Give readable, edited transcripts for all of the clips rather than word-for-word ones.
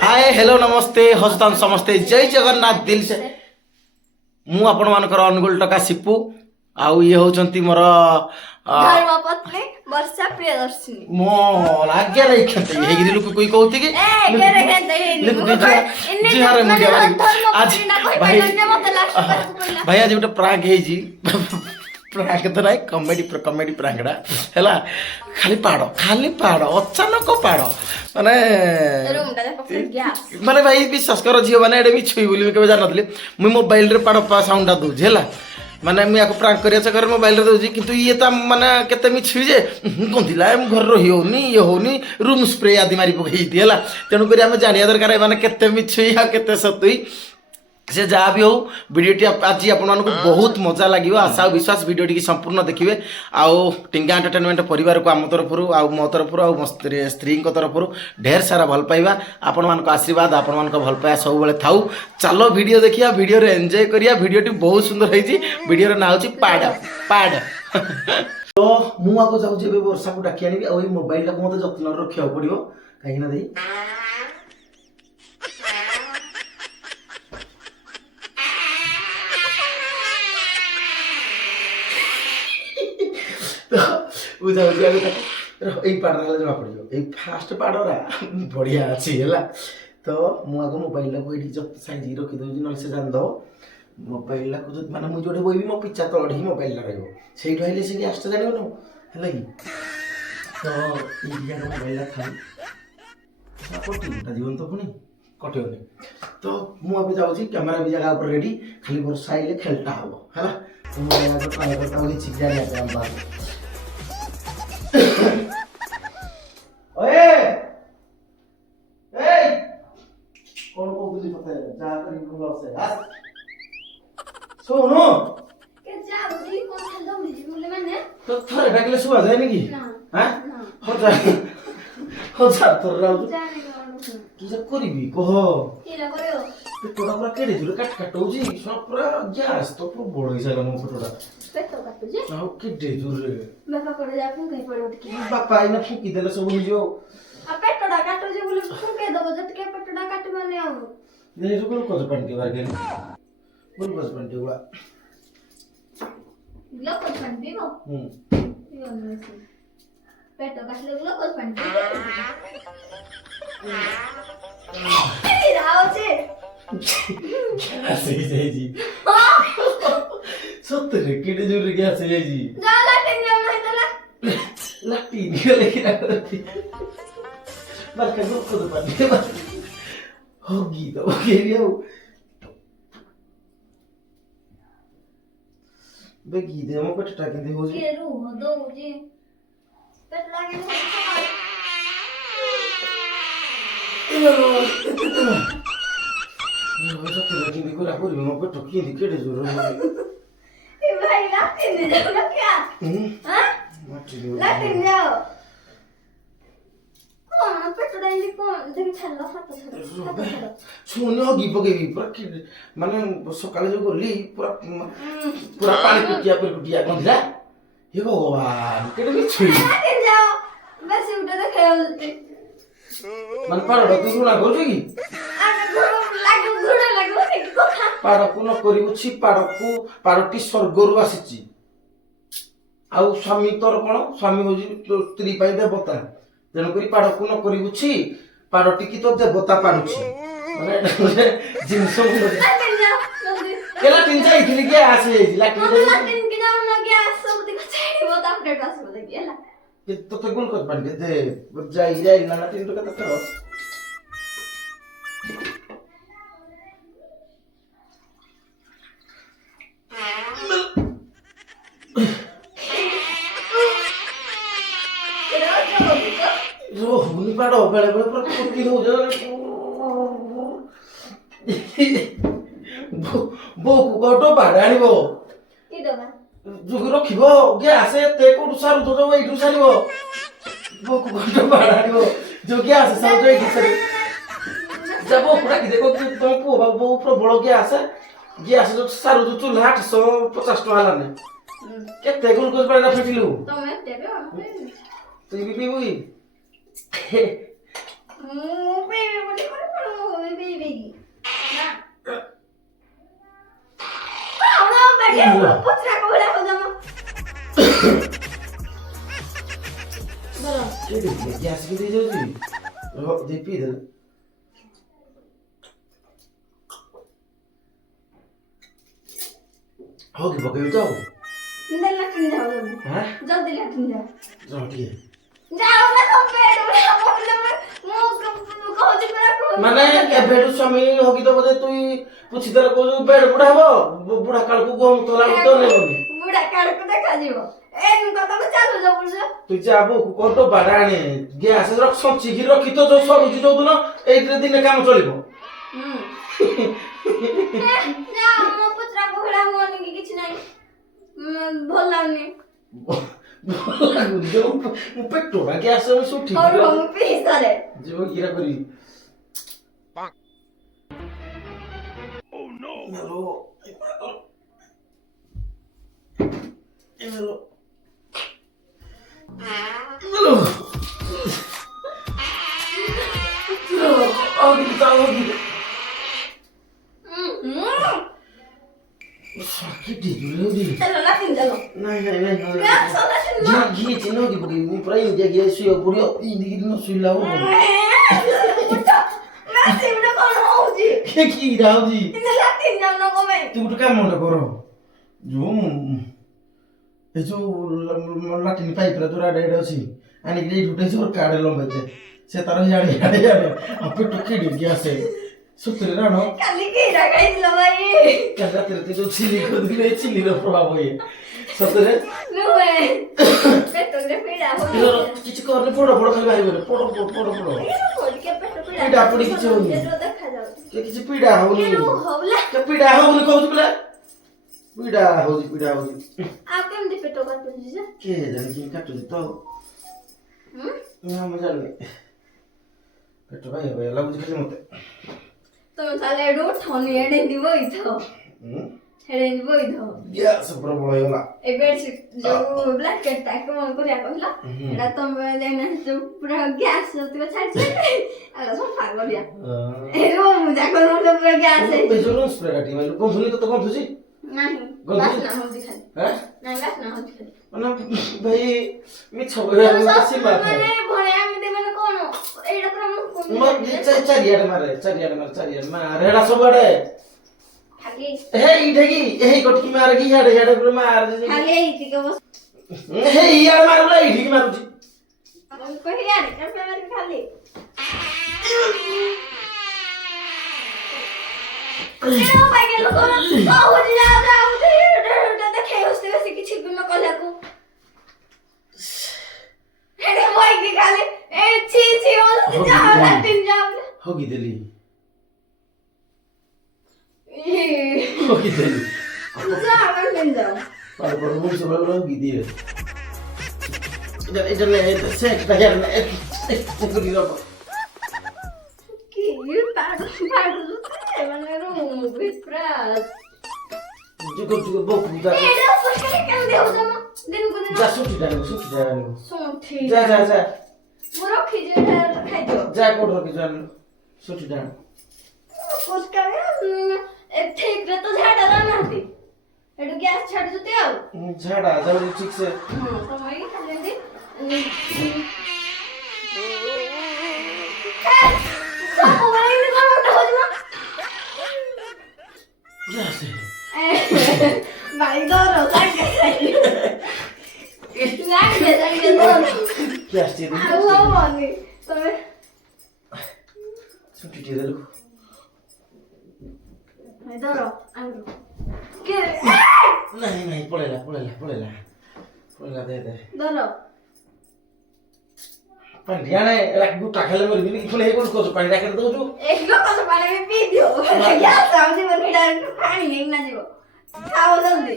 Hi hello नमस्ते हस्तान समस्ते जय जगन्नाथ दिल से मु आपण मानकर अनुगुल टका सिपु आउ ये होचंती मोर धर्मपत्नी वर्षा प्रियदर्शिनी मो लाग्या नहीं खते हे गिरी लोक कोई कहउती कि जी हारे मुंडिया आज भाई भाई आज गोटे प्रांक हे जी प्रांक तो नहीं कॉमेडी प्रांकड़ा हैला खाली पाड़ अचानक पाड़ माने माने भाई विश्वास कर झियो माने एडे भी छुई बोली के जान नथली मु मोबाइल रे पाड़ साउंड दोजी हैला माने मैं आपको प्रांक करिया चक्कर मोबाइल रे दोजी किंतु ये ता माने केते मी छुई जे गंधिला हम घर रही होनी ये होनी रूम स्प्रे आदि मारी पकई दी हैला तेनु करी हम जानिया दरकार माने केते मी छुई आ केते सतुई से जहाँ भी हो वीडियोटी आज आपको बहुत मजा लगे आशा और विश्वास वीडियोटी की संपूर्ण देखिए आउ टिंगा एंटरटेनमेंट परिवार को आम तरफ मो तरफ आउ स्त्री तरफ ढेर सारा भल पाइबा आपण मान आशीर्वाद आपण मान भल पाया सब बेले थाऊ चलो वीडियो देखिया वीडियो रे एंजॉय करिया वीडियोटी बहुत सुंदर होई वीडियो ना होची पाड़ तो मु आको जाऊ जे वर्षा को डाकी आनी आ मोबाइल को मते जत्न रखिया पड़ियो काहे ना देई बुझा पाड़ा जमा पड़ फास्ट पाड़ा बढ़िया अच्छी है तो मुझे मोबाइल को ये साइज रखीदे ना से जान दो मोबाइल को मानते मुझे जो बोबी मो पिछा तल ही मोबाइल रही से गैस जान है कि तो ये मोबाइल कटा जीवन तो पुणी कटोनी तो मुझे जाऊँगी कैमेरा भी जगह पर रेडी खाली वर्षा आइले खेलटा हम है तो मुझे ट्राए करता हूँ चिजा ओए ए कौन को बुझी पता है जा कर बोल से हां सुनो के जा बुझी कौन खादा बुझी बोले माने तो थरे डाकले सुवा जाय नेकी हां हो जा तोर राउ जाने कोन की जा करबी कह केला करयो पेटोड़ा पूरा केड़े जुले काटौजी सब पूरा गैस तो पूरा बड़ ही साला मो पेटोड़ा पेट काटू जे आउ केड़े जुले बापा करे जा फुं कहि पड़ो कि बापा इना फुकी देले सब हो आ पेटोड़ा काटू जे बोले फुं के दबो जत के पेटोड़ा काटू माने आउ नहीं रुको को पानी के बार गेल बोल बस पानी के बड़ा ग्लूकोज पानी पीबो यो नहीं पेटो काटले ग्लूकोज पानी राव छे कैसे जाई जी सत्तर केड़े जुरे कैसे जाई जी जा लाटिन जा नहीं तो लाटी निकले क्या बार का को तो पानी होगी तो केरियो बेगी दे मो पेट टाके दे हो जी के रू हो दो जी पेट लागे भाई लाटिन जाओ क्या हां लाटिन जाओ कौन पेटोड़ा इंदी कौन देख छल्ला हाथ छल्ला सुनो होगी पकेबी पूरा माने सकाले जो गली पूरा पूरा पानी कुटिया गंधा हे भगवान केडे भी छुई लाटिन जाओ बस उठे तो खेलते मन पाड़ तू गुणा करछु की पाड़कू न करी पाड़टी स्वर्गरु आसी आउ स्वामी तोर कौन स्वामी हूँ स्त्री पाई देवता तेणुक पाड़कू न करी पाड़टी की तो देवता पाड़ुची माने जिनस केला तीन जाई के आसे लाटिन के जाओ ना गैस सब दिख छेड़ी वो अपडेट पास बोले गेला तो गुल कर पानी के दे जाई ना तीन तो कत करो रोहनी पाड़ो बेले बेले पूरा कुटी हो जा बो को गोटो पाड़ानी बो की दबा ଯୋଗୀ ରଖିବ ଗ୍ୟାସ୍ ଏତେ କୋଉଠୁ ସାରୁଛ ଯୋଉ ଏଇଠୁ ସାରିବ ବୋକୁ ଘଣ୍ଟ ବାଡ଼ାଣିବ ଯୋଉ ଗ୍ୟାସ୍ ସାରୁଛ ଏଇଠୁ ସାରିବ ଯା ବୋକୁ ଡାକି ଦେଖ ତମ ପୁଅ ବା ବୋଉ ପ୍ରବଳ ଗ୍ୟାସ୍ ଯୋଉ ସାରୁଛୁ ଚୁଲା 850 ଟଙ୍କା ହେଲାନି କେତେ ଗ୍ଲୁକୋଜ ପାଣିଟା ଫେଟିଲୁ ତମେ ଦେବେ ତୁ ବି ପିଇବୁ କି ମୁଁ ପିଇବି ବୋଲି କଣ ମୁଁ ପିଇବି କି ନା ଆଉନା ବେଟେ ପଛରା କୋଳା हो जाम ବର ଏଇଠି ଗ୍ୟାସ୍ କି ଦେଇ ଯାଉଛି ରହ ଦେଇ ପିଇ ଦେ ହଉ କି ପକେଇବି ତ इंदर लाटिन जाओ जल्दी हां जल्दी लाटिन जाओ ରହ ଟିକେ जाओ ना तुम पेड़ में मु कहूची पूरा ମାନେ ଏବେଠୁ ସ୍ୱାମୀ ହଗି ଦବ ଯେ ତୁଇ ପୁଛି ଦେଲେ କହୁଛୁ ବେଡ ବୁଢା ହବ ବୁଢା କାଳକୁ ଗହମ ତୋଲା ତ ନେବନି बुढ़ा काट को देखा जीवो ए कथा को चालू जा बुझ তুই যা ବୋକୁ କହ ତ ବାଡା ଆଣେ ଗ୍ୟାସ୍ ସଞ୍ଚିକି ରଖି ତ ଯୋଉ ସରୁଛି ଯୋଉଦିନ ଏଇଥିରେ ଦିନେ କାମ ଚଳିବ जा मो पुत्रा को खड़ा होनी की किछ नहीं भल लागनी ଯୋଉ ମୁଁ ପେଟଟା ଗ୍ୟାସ୍ ସବୁ ଠିକ और हम पीसाले ଯୋଉ ଇରା କରି Hello. Hello. Hello. Agi agi. Sakit di dulu di. चलो लाटिन चलो नहीं नहीं नहीं क्या सोना जी सुन जी चिन्ह की बुकी मैं प्राय इंडिया गया सुयो बुढ़िया इंडी की न सुइला हो पुत्रा मैं सिमना कौन होजी के की राव जी इंदर लाटिन जाओ ना को मैं तू तो काम मन करो जो ए जो लाटिन पाइप रा दुरा डेड अछि आनी के ढुटे जोर काडे लंबे से तार याडे याडे याडे अपे टुके डी गया से सुतरे रानो काली की रगाई दिलो भाई कला तेरे जो चिली को दिले चिली रो प्रभाव होए सतरे नुए पेटो रे पीड़ा हो किछ करने पड़ो पड़ो खाली बाहर गले पड़ो पड़ो पड़ो पड़ो के पेटो पीड़ा पीड़ा पड़ी किछ होनी ये देखा जाओ के किछ पीड़ा होनी के होवला के पीड़ा होनी कहू पीड़ा पीड़ा होनी आ केम दे पेटो काट जी से के जाने कि काटु तो ना मजा नहीं पेट भाई भाई लागु खाली मते तुम साले एडो ठोनी एडे दिबो इथो हेडे दिबो इथो ग्यास प्रबल होला ए बेडशीट जो ब्लैंकेट टाइप को करिया कहला एडा तुम लेना जो पूरा गैस होतिबा छाड़ छाड़ आला सोफा करिया ए रूम जाको रूम पे गैस है पे जो स्प्रे काटी मालू कोन धुनी तो कोन धुसी नहीं बस ना हो दिखाई हैं नहीं बस ना हो दिखाई মানে ভাই মিছ বলে আসি বাপ মানে ভরে আমি দে মানে কোন এইটা পুরা মর চারিয়াড়ে মারে হেডা সবড়ে খালি হে ইঠেকি এই কটকি মারে কি হেডে হেডে পুরো মার খালি এইটি কে বস হে ইয়ার মারুলা ইঠিকি মারুছি কই यार কেমন মারি খালি কেন ভাই গেল কোন ও যা যা ওটা দেখে হস্তে বেশি কিছু গুণ কলাকু এরে ভাই কি খালি এ ছি ছি ও যা লাটিন যাও হোগি দেলি ই হোগি দেলি যা লাটিন যাও পার পার মুই সব হোগি দিয়ে এটা নে এটা সেট এটা না এটা করি দাও কি পাড় মানে রুম বিপ্রাস जुगो बोकु जा এরা সরকারে কেন দেও জামা দিন কোন जा सुटी डालो শুনছি जा जा जा মোর খিজে খাই দিও जा कोड रखी जा सुटी डालो পুষ্কারে ঠিক রে তো ঝাড়া রানাতি এটু গ্যাস ছাড় দিতে আও झाड़ा जाओ ठीक से হ্যাঁ তোমাই খালি দি সব মোবাইল নে কোনটা হজমা जा से ভাই ধরো লাগে লাগে ধরো क्या स्टे दे আও মানে তবে सुटी दे दो ভাই ধরো আঙ্গুল কে नहीं नहीं पड़ेला दे ধরো पानी आने राख गुटा खेले मर बिनी फुले हे कोन कोस पानी राखे दो जो একলো কত পারে পি দিও গ্যাস সামনে বনি ডাইরেক্ট পানি নেই না দিও খাও জলদি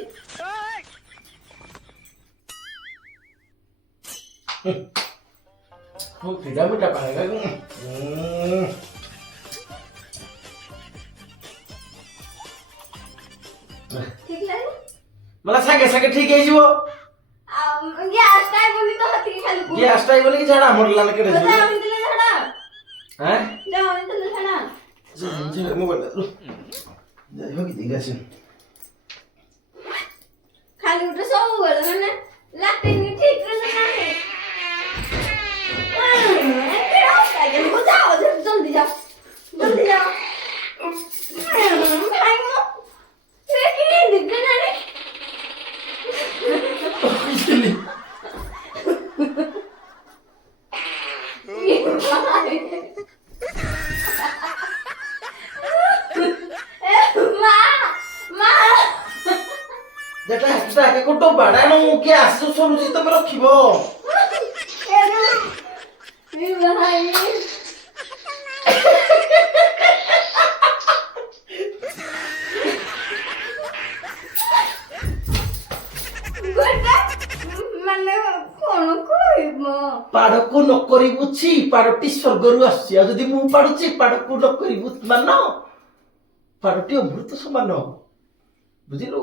ପିଠା ମିଠା ପାଏगा ଠିକ ଲାଗେ ମାନେ ସାଙ୍ଗେ ସାଙ୍ଗେ ଠିକ ହେଇଯିବ ଆଉ ଗ୍ୟାସ ଟା ବୋଲି ତ ହତିକି ଖାଲି କୁହ ଗ୍ୟାସ୍ ଟା ବୋଲି କି ଝାଡା ମରଲା ନା କେଡେ କଥା ଆଣିଥିଲେ ଛଡା হ্যাঁ ଯାଅ ଆଣିଥିଲେ ଛଡା ঝাড়া মোবাইল যাই হোক ঠিক আছে ଖାଲି ଗୋଟେ ସବୁବେଳେ ମାନେ ଲାଟିନ୍ ଠିକ ରେ ନାହିଁ जाओ जल्दी जाओ जल्दी जाओ भाई मो ये की दिख ना रे যেটা একটা একে কোটো বাড়া না মুখে আসছো সরুজি তুমি রখিব ये भाई মানে কোন কইব পাড়কু নকরি বুঝছি পাড়টি স্বর্গরু আসছি আর যদি ମୁଁ ପାଡୁଛି ପାଡକୁ ନକରି ମାନ ପାଡଟି ଅମୃତ ସମାନ ବୁଝିଲୁ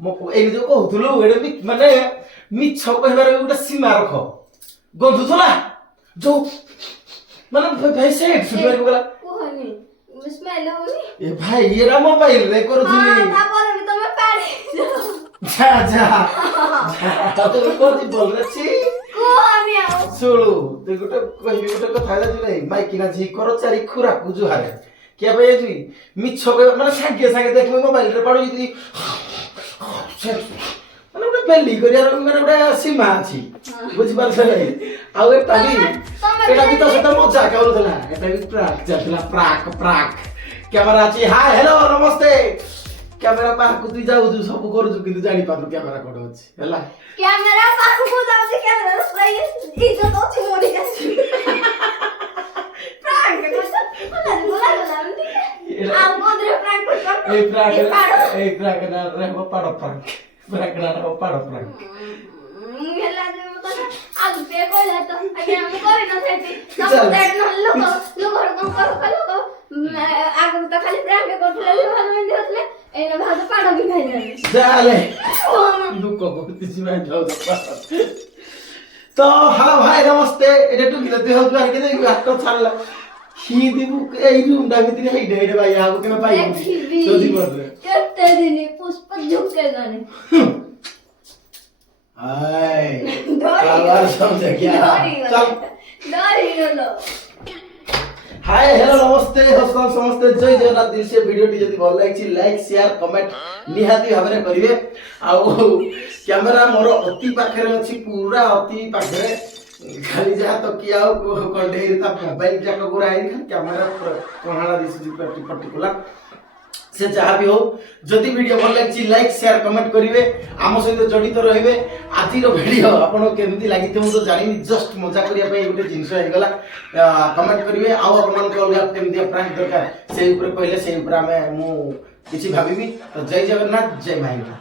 ମୋ ଏଇ ଯୋଉ କହୁଥିଲୁ ଏଇଟା ମାନେ ମିଛ କହିବାର ଗୋଟେ ସୀମା ରଖ ଗନ୍ଧୁଥିଲା ଯୋଉ ମାନେ ଭାଇ ସେ ସୁବିଧାରେ ଗଲା কোহনি স্মেল হনি ଏ ଭାଇ ଏରା ମୋବାଇଲ ରେ କରୁଥିଲି তারপরে भी তুমি পাড়ি যা যা ତତେ କହୁଛି ଭଲରେ কোহনি আও ଶୁଣୁ ତୁ ଗୋଟେ କହିବି ଗୋଟେ କଥା ଜାଣିଛୁ ନାହିଁ ମାଇକିନା ଝି କର ଚାରି ଖୁରାକୁ ଜୁହାରେ କିଆ ପାଇଁ ଯାଇଛୁ ମିଛ କହିବା ମାନେ ସାଙ୍ଗେ ସାଙ୍ଗେ ଦେଖିବୁ ମୋବାଇଲରେ ପଡୁଛି ମାନେ ଗୋଟେ ବେଲି କରିବାର ମାନେ ଗୋଟେ ସୀମା ଅଛି ବୁଝିପାରୁଛ ନାହିଁ ଆଉ ଏଟା ବି ତ ସେଟା ମଜା କରୁଥିଲା ଏଟା ବି ପ୍ରାକ୍ ଚାଲିଥିଲା ପ୍ରାକ୍ ପ୍ରାକ୍ କ୍ୟାମେରା ଅଛି ହାଏ ହ୍ୟାଲୋ ନମସ୍ତେ କ୍ୟାମେରା ପାଖକୁ ତୁ ଯାଉଛୁ ସବୁ କରୁଛୁ କିନ୍ତୁ ଜାଣିପାରୁନୁ କ୍ୟାମେରା କୋଉଠି ଅଛି ହେଲା ক্যামেরা পাখু যাচ্ছে ক্যামেরা স্প্রে ইজ্জত আছে মোড়ি যাচ্ছে প্রাঙ্ক করছ বলা আম বদরে প্রাঙ্ক করছ এই প্রাঙ্ক না রেহব পাড় প্রাঙ্ক প্রাঙ্ক না রেহব পাড় প্রাঙ্ক হেলা যে মত আজ বে কইলা তো আগে আমি করি না সেটি সব দেখ না লোক কম করো লোক আগে তো খালি প্রাঙ্ক করছিল ভালো মন্দ হতলে এই না ভালো পাড় বি খাইলে জালে দুঃখ করতে জীবন যাও তো হ্যালো ভাই নমস্তে এটা টুকি তো দেহ দুয়ার কে দেখি হাত ছাড়লা কি দিব এই রুমটা ভিতরে হেইডে হেইডে ভাই আগে কেন পাই তো জীবনে কেতে দিনে পুষ্প ঝুঁকে জানে আয় আবার সমঝে গিয়া চল ডরি গেল হাই হ্যালো নমস্তে হস্তান সমস্তে জয় জগন্নাথ দিল সে ভিডিওটি যদি ভাল লাগছি লাইক শেয়ার কমেন্ট নিহাতি ভাবে করিবে আউ ক্যামেরা মোর অতি পাখরে ଅଛି পুরা অতি পাখরে খালি যাহা তো কি আউ কন্ডেই তা মোবাইল যাক পুরা আই ক্যামেরা কোহালা দিছি পার্টিকুলার সে যাহা বি হোক যদি ভিডিও ভাল লাগছি লাইক শেয়ার কমেন্ট করিবে আম সহিত জড়িত রহিবে আজির ভিডিও আপনার কেমতি লাগিছে মু তো জানিনি জস্ট মজা করিয়া পাই গোটে জিনিস হয়ে গলা কমেন্ট করিবে আউ আপনার অলগা কেমতি প্রাঙ্ক দরকার সেই উপরে কইলে সেই উপরে আমি মু কিছু ভাবিবি তো জয় জগন্নাথ জয় মাইনা